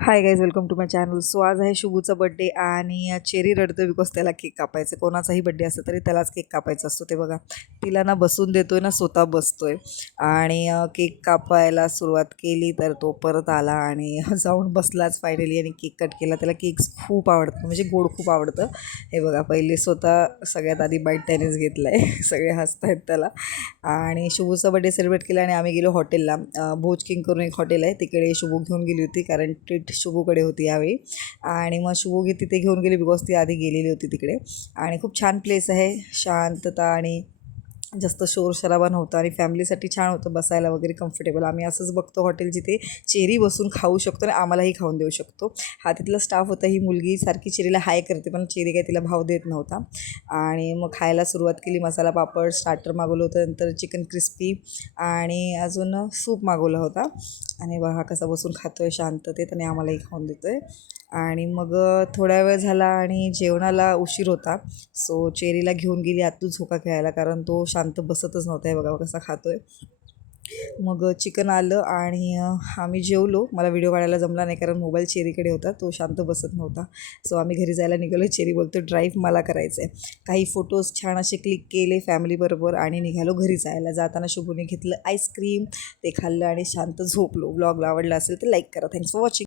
High guys, welcome to my channel. So आज आहे शुभूचा बड्डे आणि चेरी रडतो बिकॉज त्याला केक कापायचं. कोणाचाही बड्डे असतो तरी त्यालाच केक कापायचा असतो. ते बघा, तिला ना बसून देतोय ना स्वतः बसतोय आणि केक कापायला सुरुवात केली तर तो परत आला आणि जाऊन बसलाच फायनली आणि केक कट केला. त्याला केक्स खूप आवडतं, म्हणजे गोड खूप आवडतं. हे बघा, पहिले स्वतः सगळ्यात आधी बाईट त्यानेच घेतला आहे. सगळे हसत आहेत त्याला. आणि शुभूचा बड्डे सेलिब्रेट केला आणि आम्ही गेलो हॉटेलला. भोज किंग करून एक हॉटेल आहे, तिकडे शुभू घेऊन गेली होती कारण ट्रीट शुभूकडे होती यावेळी. आणि मग शुभू तिथे घेऊन गेली बिकॉज ती आधी गेलेली होती तिकडे. आणि खूप छान प्लेस आहे, शांतता आणि जास्त शोरशराबा नव्हता आणि फॅमिलीसाठी छान होतं, बसायला वगैरे कम्फर्टेबल. आम्ही असंच बघतो हॉटेल जिथे चेरी बसून खाऊ शकतो आणि आम्हालाही खाऊन देऊ शकतो. हा तिथला स्टाफ होता. ही मुलगी सारखी चेरीला हाय करते पण चेरी काय तिला भाव देत नव्हता. आणि मग खायला सुरुवात केली. मसाला पापड स्टार्टर मागवलं होतं, नंतर चिकन क्रिस्पी आणि अजून सूप मागवला होता. आणि बघा कसा बसून खातो आहे शांततेत आणि आम्हालाही खाऊन देतो आहे. आणि मग थोडा वेळ झाला आणि जेवणाला उशीर होता. सो चेरीला घेऊन गेली आतू झोका खेळायला कारण तो शांत बसतच नव्हता. आहे बघा कसा खातो आहे. मग चिकन आलं आणि आम्ही जेवलो. मला व्हिडिओ काढायला जमला नाही कारण मोबाईल चेरीकडे होता, तो शांत बसत नव्हता. सो आम्ही घरी जायला निघालो. चेरी बोलतो ड्राईव्ह मला करायचं आहे. काही फोटोज छान असे क्लिक केले फॅमिलीबरोबर आणि निघालो घरी जायला. जाताना शुभूने घेतलं आईस्क्रीम, ते खाल्लं आणि शांत झोपलो. व्लॉग आवडला असेल तर लाईक करा. Thanks for watching.